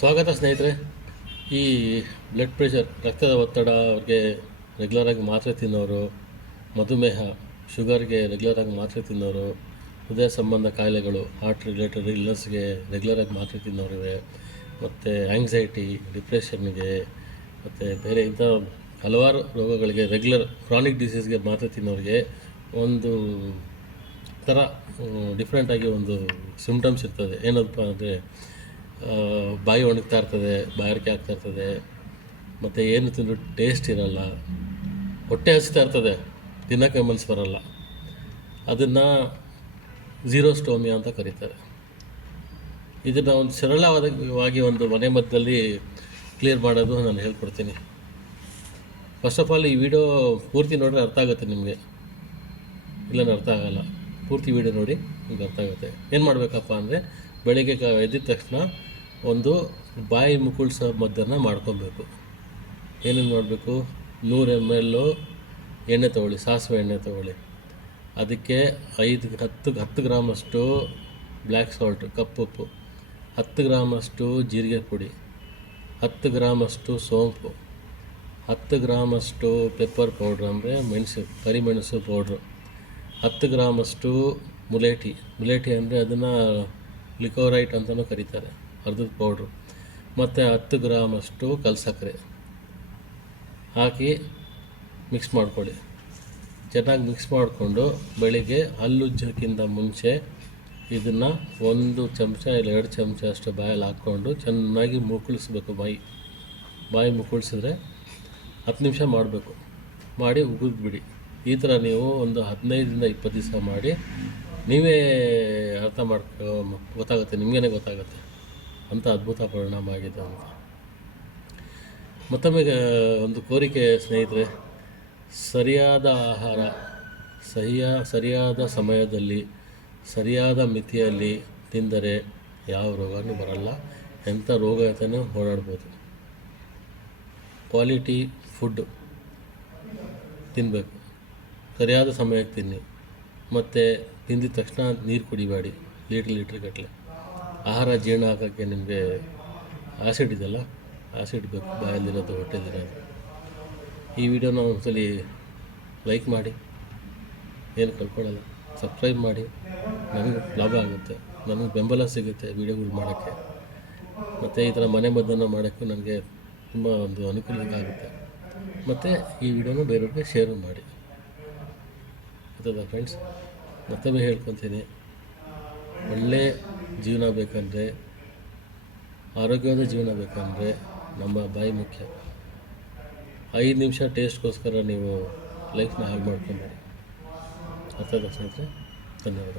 ಸ್ವಾಗತ ಸ್ನೇಹಿತರೆ. ಈ ಬ್ಲಡ್ ಪ್ರೆಷರ್, ರಕ್ತದ ಒತ್ತಡ ಅವ್ರಿಗೆ ರೆಗ್ಯುಲರಾಗಿ ಮಾತ್ರೆ ತಿನ್ನೋರು, ಮಧುಮೇಹ, ಶುಗರ್ಗೆ ರೆಗ್ಯುಲರಾಗಿ ಮಾತ್ರೆ ತಿನ್ನೋರು, ಹೃದಯ ಸಂಬಂಧ ಕಾಯಿಲೆಗಳು, ಹಾರ್ಟ್ ರಿಲೇಟೆಡ್ ಇಲ್ನೆಸ್ಗೆ ರೆಗ್ಯುಲರಾಗಿ ಮಾತ್ರೆ ತಿನ್ನೋರಿವೆ, ಮತ್ತು ಆ್ಯಂಗ್ಸೈಟಿ, ಡಿಪ್ರೆಷನ್ಗೆ, ಮತ್ತು ಬೇರೆ ಇಂಥ ಹಲವಾರು ರೋಗಗಳಿಗೆ ರೆಗ್ಯುಲರ್ ಕ್ರಾನಿಕ್ ಡಿಸೀಸ್ಗೆ ಮಾತ್ರೆ ತಿನ್ನೋರಿಗೆ ಒಂದು ಥರ ಡಿಫ್ರೆಂಟಾಗಿ ಒಂದು ಸಿಮ್ಟಮ್ಸ್ ಇರ್ತದೆ. ಏನಪ್ಪ ಅಂದರೆ ಬಾಯಿ ಒಣಗ್ತಾ ಇರ್ತದೆ, ಬಾಯಾರಿಕೆ ಆಗ್ತಾ ಇರ್ತದೆ, ಮತ್ತು ಏನು ತಿಂದರೂ ಟೇಸ್ಟ್ ಇರಲ್ಲ, ಹೊಟ್ಟೆ ಹಸಿತಾ ಇರ್ತದೆ, ತಿನ್ನೋಕ್ಕೆ ಮನಸ್ಸು ಬರಲ್ಲ. ಅದನ್ನು ಝೀರೋಸ್ಟೋಮಿಯಾ ಅಂತ ಕರೀತಾರೆ. ಇದನ್ನು ಒಂದು ಸರಳವಾಗಿ ಒಂದು ಮನೆ ಮದ್ದದಲ್ಲಿ ಕ್ಲಿಯರ್ ಮಾಡೋದು ನಾನು ಹೇಳ್ಕೊಡ್ತೀನಿ. ಫಸ್ಟ್ ಆಫ್ ಆಲ್ ಈ ವಿಡಿಯೋ ಪೂರ್ತಿ ನೋಡಿದ್ರೆ ಅರ್ಥ ಆಗುತ್ತೆ ನಿಮಗೆ, ಇಲ್ಲ ಅರ್ಥ ಆಗಲ್ಲ. ಪೂರ್ತಿ ವಿಡಿಯೋ ನೋಡಿ ನಿಮ್ಗೆ ಅರ್ಥ ಆಗುತ್ತೆ. ಏನು ಮಾಡಬೇಕಪ್ಪ ಅಂದರೆ, ಬೆಳಗ್ಗೆ ಎದ್ದಿದ ತಕ್ಷಣ ಒಂದು ಬಾಯಿ ಮುಕುಳ್ಸೋ ಮದ್ದನ್ನು ಮಾಡ್ಕೊಬೇಕು. ಏನೇನು ಮಾಡಬೇಕು? 100 ml ಎಣ್ಣೆ ತೊಗೊಳ್ಳಿ, ಸಾಸಿವೆ ಎಣ್ಣೆ ತೊಗೊಳ್ಳಿ. ಅದಕ್ಕೆ 10 ಗ್ರಾಮಷ್ಟು ಬ್ಲ್ಯಾಕ್ ಸಾಲ್ಟ್, ಕಪ್ಪುಪ್ಪು, 10 ಗ್ರಾಮಷ್ಟು ಜೀರಿಗೆ ಪುಡಿ, 10 ಗ್ರಾಮಷ್ಟು ಸೋಂಪು, 10 ಗ್ರಾಮಷ್ಟು ಪೆಪ್ಪರ್ ಪೌಡ್ರ್ ಅಂದರೆ ಮೆಣಸು, ಕರಿಮೆಣಸು ಪೌಡ್ರು, 10 ಗ್ರಾಮಷ್ಟು ಮುಲೇಟಿ ಅಂದರೆ ಅದನ್ನು ಲಿಕೋರೈಟ್ ಅಂತಲೂ ಕರೀತಾರೆ, ಅರ್ಧದ ಪೌಡ್ರು, ಮತ್ತು 10 ಗ್ರಾಮಷ್ಟು ಕಲ್ಸಕ್ಕರೆ ಹಾಕಿ ಮಿಕ್ಸ್ ಮಾಡ್ಕೊಳ್ಳಿ. ಚೆನ್ನಾಗಿ ಮಿಕ್ಸ್ ಮಾಡಿಕೊಂಡು ಬೆಳಿಗ್ಗೆ ಹಲ್ಲುಜ್ಜೋಕ್ಕಿಂತ ಮುಂಚೆ ಇದನ್ನು 1 ಚಮಚ ಇಲ್ಲ 2 ಚಮಚ ಅಷ್ಟು ಬಾಯಲ್ಲಿ ಹಾಕ್ಕೊಂಡು ಚೆನ್ನಾಗಿ ಮುಕ್ಕಳಿಸ್ಬೇಕು. ಬಾಯಿ ಮುಕ್ಕಳಿಸಿದ್ರೆ 10 ನಿಮಿಷ ಮಾಡಬೇಕು. ಮಾಡಿ ಉಗಿದ್ಬಿಡಿ. ಈ ಥರ ನೀವು ಒಂದು 15ರಿಂದ 20 ದಿವಸ ಮಾಡಿ, ನೀವೇ ಅರ್ಥ ಗೊತ್ತಾಗುತ್ತೆ, ನಿಮಗೇ ಗೊತ್ತಾಗುತ್ತೆ ಅಂಥ ಅದ್ಭುತ ಪರಿಣಾಮ ಆಗಿದೆ ಅಂತ. ಮತ್ತೊಮ್ಮೆ ಒಂದು ಕೋರಿಕೆ ಸ್ನೇಹಿತರೆ, ಸರಿಯಾದ ಆಹಾರ, ಸರಿಯಾದ ಸಮಯದಲ್ಲಿ, ಸರಿಯಾದ ಮಿತಿಯಲ್ಲಿ ತಿಂದರೆ ಯಾವ ರೋಗನೂ ಬರಲ್ಲ, ಎಂಥ ರೋಗ ಜೊತೆನೂ ಓಡಾಡ್ಬೋದು. ಕ್ವಾಲಿಟಿ ಫುಡ್ಡು ತಿನ್ನಬೇಕು, ಸರಿಯಾದ ಸಮಯಕ್ಕೆ ತಿನ್ನಿ, ಮತ್ತು ತಿಂದಿದ ತಕ್ಷಣ ನೀರು ಕುಡಿಬೇಡಿ ಲೀಟ್ರ್ ಗಟ್ಟಲೆ. ಆಹಾರ ಜೀರ್ಣ ಹಾಕೋಕ್ಕೆ ನಿಮಗೆ ಆ್ಯಸಿಡ್ ಇದೆಯಲ್ಲ, ಆ್ಯಸಿಡ್ ಬೇಕು, ಬಾಯಲ್ಲಿರೋದು, ಹೊಟ್ಟೆಲಿರೋದು. ಈ ವಿಡಿಯೋನ ಒಂದ್ಸಲಿ ಲೈಕ್ ಮಾಡಿ, ಏನು ಕಳ್ಕೊಳ್ಳಲ್ಲ, ಸಬ್ಸ್ಕ್ರೈಬ್ ಮಾಡಿ. ನನಗೆ ಲಾಭ ಆಗುತ್ತೆ, ನನಗೆ ಬೆಂಬಲ ಸಿಗುತ್ತೆ ವೀಡಿಯೋಗಳು ಮಾಡೋಕ್ಕೆ, ಮತ್ತು ಈ ಥರ ಮನೆ ಮದ್ದನ್ನು ಮಾಡೋಕ್ಕೂ ನನಗೆ ತುಂಬ ಒಂದು ಅನುಕೂಲ ಆಗುತ್ತೆ. ಮತ್ತು ಈ ವಿಡಿಯೋನ ಬೇರೆಯವ್ರಿಗೆ ಶೇರು ಮಾಡಿ. ಗೊತ್ತದ ಫ್ರೆಂಡ್ಸ್? ಮತ್ತೊಮ್ಮೆ ಹೇಳ್ಕೊತೀನಿ, ಒಳ್ಳೆಯ ಜೀವನ ಬೇಕಂದರೆ, ಆರೋಗ್ಯವಾದ ಜೀವನ ಬೇಕಂದರೆ ನಮ್ಮ ಬಾಯಿ ಮುಖ್ಯ. 5 ನಿಮಿಷ ಟೇಸ್ಟ್ಗೋಸ್ಕರ ನೀವು ಲೈಫ್ನ ಹಾಳು ಮಾಡ್ಕೊಬೇಡಿ. ಅರ್ಥದ ಸ್ನೇಹಿತರೆ, ಧನ್ಯವಾದ.